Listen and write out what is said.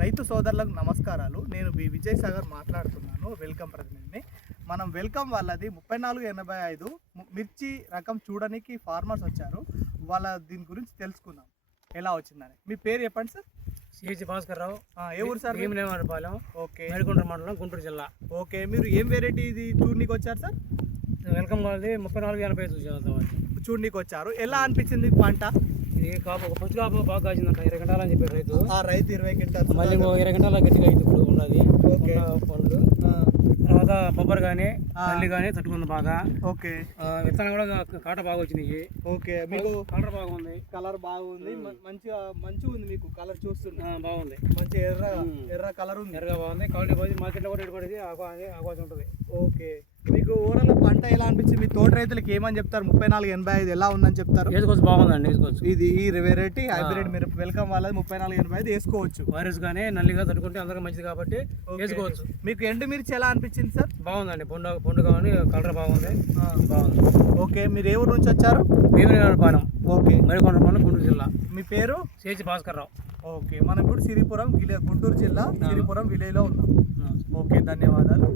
రైతు సోదరులకు నమస్కారాలు. నేను విజయ్ సాగర్ మాట్లాడుతున్నాను, వెల్కమ్ ప్రతినిధిని. మనం వెల్కమ్ వాళ్ళది 3485 మిర్చి రకం చూడడానికి ఫార్మర్స్ వచ్చారు. దీని గురించి తెలుసుకుందాం ఎలా వచ్చిందని. మీ పేరు చెప్పండి సార్. సిహెచ్ భాస్కర్ రావు. ఏ ఊరు సార్? భీమనేవారిపాలెం. ఓకే. మేడికొండ మండలం, గుంటూరు జిల్లా. ఓకే, మీరు ఏం వెరైటీ ఇది చూడనీకి వచ్చారు సార్? వెల్కమ్ వాళ్ళది 3480 చూడనీకి వచ్చారు. ఎలా అనిపించింది పంట? ఇది కాపు ఫస్ట్ కాపు బాగా కాసిందంట. 20 గంటలు అని చెప్పారు రైతు. రైతు 20 గంటలు, మళ్ళీ 20 గంటల గట్టిగా అయింది ఇప్పుడు ఉన్నది. ఓకే. పండ్లు తర్వాత బొబ్బర్ కానీ తల్లి కానీ తట్టుకుంది బాగా. ఓకే. విత్తనం కూడా కాట బాగా వచ్చినాయి. ఓకే, మీకు కలర్ బాగుంది. కలర్ బాగుంది, మంచిగా ఉంది. మీకు కలర్ చూస్తున్నా బాగుంది. మంచి ఎర్ర కలర్ ఉంది. ఎర్రగా బాగుంది. క్వాలిటీ బాగుంది. మార్కెట్లో కూడా పడేది ఆకాశం ఉంటుంది. ఓకే, మీకు ఓవరాల్ పంట ఎలా అనిపించింది? మీ తోట రైతులకి ఏమని చెప్తారు? 3485 ఎలా ఉందని చెప్తారు? వేసుకోవచ్చు, బాగుందండి. వేసుకోవచ్చు. ఈ వెరైటీ హైబ్రిడ్ మీరు వెల్కమ్ వాళ్ళది 3485 వేసుకోవచ్చు. వైరస్ కానీ నల్లిగా తట్టుకుంటే అందరికీ మంచిది కాబట్టి వేసుకోవచ్చు. మీకు ఎండుమిర్చి ఎలా అనిపించింది సార్? బాగుందండి. పండు కానీ కలర్ బాగుంది. బాగుంది. ఓకే, మీరు ఏ ఊరు నుంచి వచ్చారు? భీమనేవారిపాలెం. ఓకే. మేడికొండ మండలం, గుంటూరు జిల్లా. మీ పేరు? సిహెచ్ భాస్కర్ రావు. ఓకే, మనం ఇప్పుడు సిరిపురం గుంటూరు జిల్లా సిరిపురం విలేజ్లో ఉన్నాం. ఓకే, ధన్యవాదాలు.